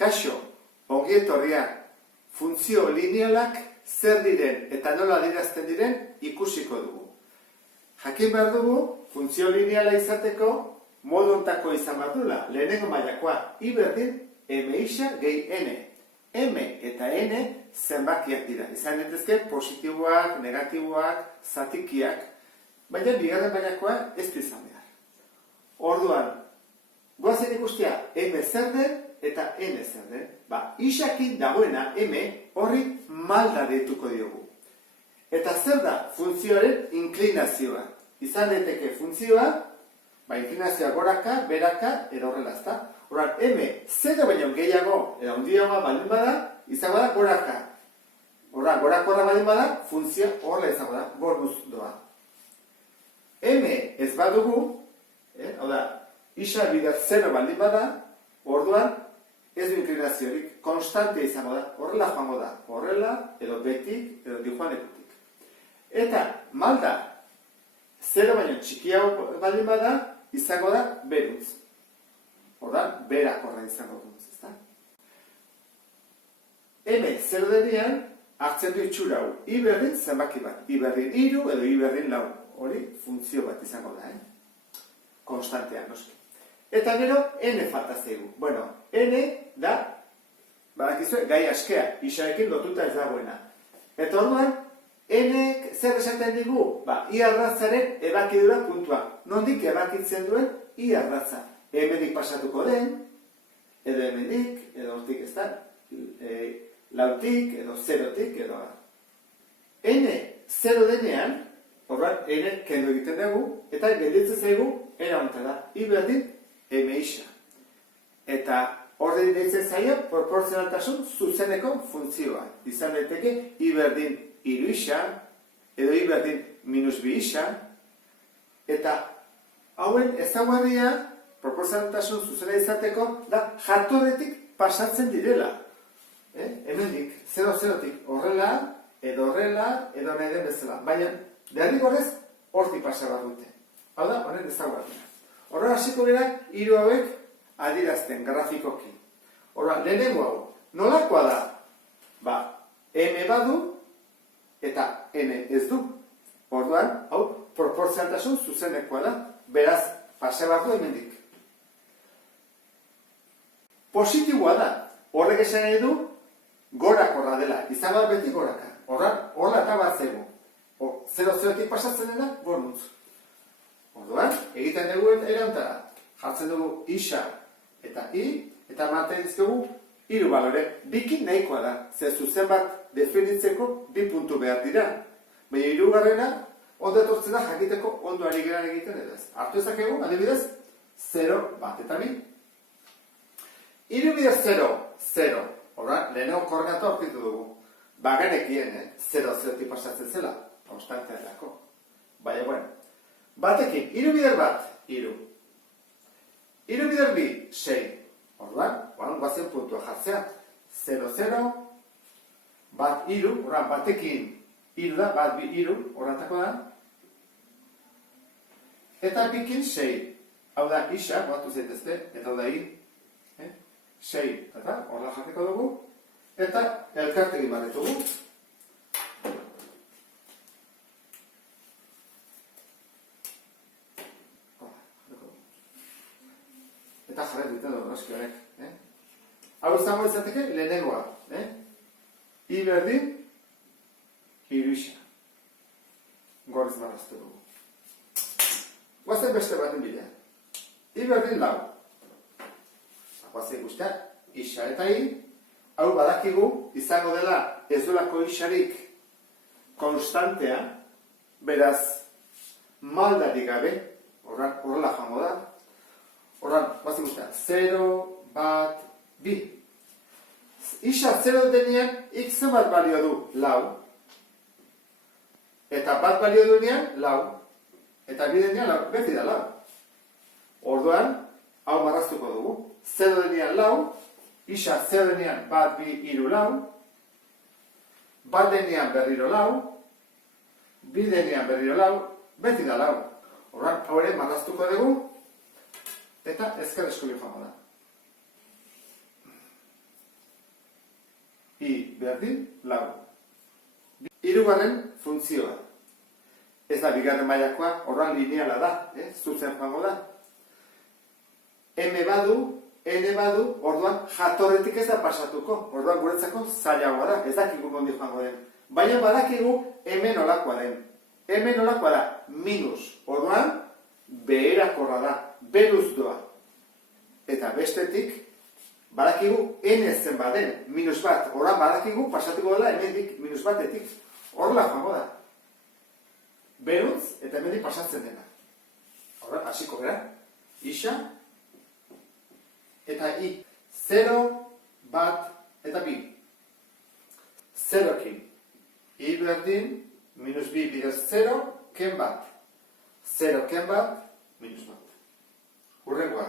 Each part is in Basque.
Kaixo, ongi etorria, funtzio linealak zer diren eta nola adierazten diren ikusiko dugu. Jakin behar dugu, funtzio lineala izateko modu hontako izan behar duela, lehenengo mailakoa, I berdin M isa gehi N. M eta N zenbakiak dira. Izan daitezke positiboak, negatiboak, zatikiak, baina bigarren mailakoa ez du izan behar. Orduan, goazen ikustea M zer den eta N zer den. Isakin dagoena M horri malda deituko diogu. Eta zer da funtzioaren inklinazioa? Izan daiteke funtzioa, inklinazioa goraka, beraka, edo horrela ezta. Horan, M zero baino gehiago, edo handiagoa baldin bada, izango da goraka. Horan, gorakorra baldin bada, funtzioa horrela izango da, goruz doa. M ez badugu, hau da, isa bider zero baldin bada, orduan ez du inklinaziorik, konstante izango da, horrela joango da, horrela, edo betik, edo dijoanekutik. Eta malda, zero baino txikiago baldin bada, izango da beruntz. Orduan, berakorra izango dut, ezta? M zero denean, hartzen du itxura hau, I berdin zenbaki bat, I berdin 3 edo I berdin 4, hori funtzio bat izango da, konstantean, noski. Eta gero, N falta zaigu. Bueno, N da, badakizue, gai askea, isarekin lotuta ez dagoena. Eta orduan, N zer esaten digu? I arratzaren ebakidura puntua. Nondik ebakitzen duen I arratza. Hemendik pasatuko den, edo hemendik, edo hortik ez da, lautik, edo zerotik, edo N zero denean, orduan, N kendu egiten dugu, eta gelditzen zaigu, era honetan da, I berdin M isa. Eta horrein deitzen zaio proportzionaltasun zuzeneko funtzioa. Izan daiteke I berdin 3 isa, edo I berdin -2 isa, eta hauen ezaugarria proportzionaltasun zuzena izateko da jatorretik pasatzen direla. Hemendik, 0-0tik horrela, edo nahi den bezala. Baina, derrigorrez, hortik pasa bat dute. Hau da, honen ezaugarria. Horra hasiko gara, hiru hauek adierazten grafikoki. Horra, lehenengo hau, nolakoa da? M badu eta N ez du. Orduan, hau, proportzionaltasun zuzenekoa da. Beraz, pase bat du hemendik. Positiboa da. Horrek esan nahi du, gorakorra dela. Izan bat beti goraka. Horra eta bat zego. 0-0tik pasatzen dena, gornuntz. Orduan, egiten dugu erantara. Jartzen dugu isa eta I, eta ematen dizkegu 3 balore. Bikin nahikoa da. Ze zuzen bat definitzeko 2 puntu behar dira. Baina 3garrena, ondo etortzen da jakiteko ondo ari geran egiten edo ez. Hartu ezakegu, adibidez, 0, bat eta 2. 3 bidez 0, 0. Horra, lehenengo koordinatu aurkitu dugu. Bagenekien, 0-0tik pasatzen zela. Konstantea erako. Baina, bueno. Batekin, 3 bider bat, 3. 3 bider 2, 6. Orduan, guazen puntua jartzea. 0-0, bat 3, orduan, batekin 3 da, bat 3, horretako da. Eta bikin 6. Hau da, isa, guatu zaitezte, eta hau da I. 6, eta horrela jarriko dugu. Eta elkartegin bat ditugu. Eta jarret duten dugu, noski horrek. Hau izango izateke, lehenengoa. I berdin, 3 isa. Gorriz marraztu dugu. Guazen beste baten bidea. I berdin 4. Guazen guztia, isa eta I. Hau badakigu, izango dela ez duelako isarik konstantea, beraz, maldarik gabe, horrela joango da. Horran, guazen guztia, 0, bat, 2. Isa 0 denean, x zenbat balio du 4. Eta bat balio duenean, 4. Eta 2 denean, 4. Beti da 4. Orduan, hau marraztuko dugu. 0 denean 4. Isa 0 denean, bat, 2, 3, 4. Bat denean berriro 4. 2 denean berriro 4. Beti da 4. Horran, hau ere marraztuko dugu. Eta ezker eskubi joango da. berdin lau. Hirugarren funtzioa. Ez da bigarren mailakoa, orduan lineala da, zuzen joango da. M badu, N badu, orduan jatorretik ez da pasatuko, orduan guretzako zailagoa da, ez dakigu nondi joango den. Baina badakigu M nolakoa den. M nolakoa da, minus, orduan beherakorra da, beruz doa. Eta bestetik, badakigu N zen baden, minus bat, orduan badakigu pasatuko dela hemendik minus batetik. Horrela joango da. Beruz eta hemendik pasatzen dena. Horra, hasiko gara. Isa eta I. 0, bat eta bi. 0-kin. I berdin, minus bi bider 0, ken bat. 0 ken bat, minus bat. Hurrengoa.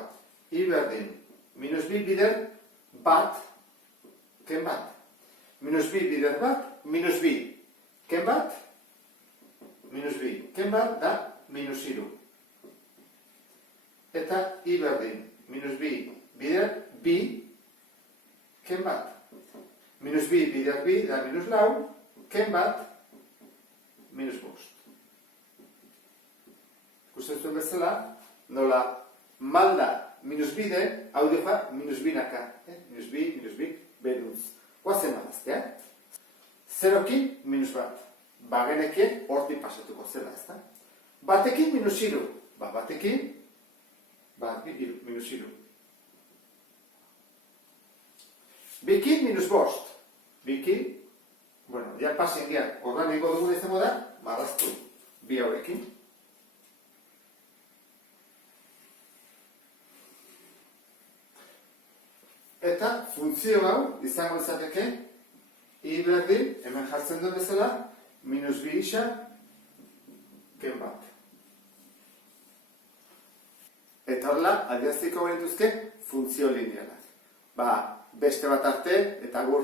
I berdin, minus bi bider bat, ken bat. Minus bi bider bat, minus bi. Ken bat, minus bi. Ken bat da minus iru. Eta I berdin, minus bi bider bi, ken bat. Minus bi bider bi da minus lau, ken bat, minus bost. Ikusten zuen bezala, nola malda minus bide, hau dufa minus binaka. Minus bi, beruz. Guazen badazte, 0-kin minus bat. Bagenekien horti pasatuko zela, ezta? Batekin minus iru. Batekin, minus iru. Bikin minus bost. Bikin, bueno, ja pasen gian, ordan ego dugu izango da, marraztu bi hauekin. Eta funtzio hau izango izateke, I berdin, hemen jartzen duen bezala, minus bi isa, ken bat. Eta horrela, adieraziko genituzke funtzio linealak. Beste bat arte, eta gur.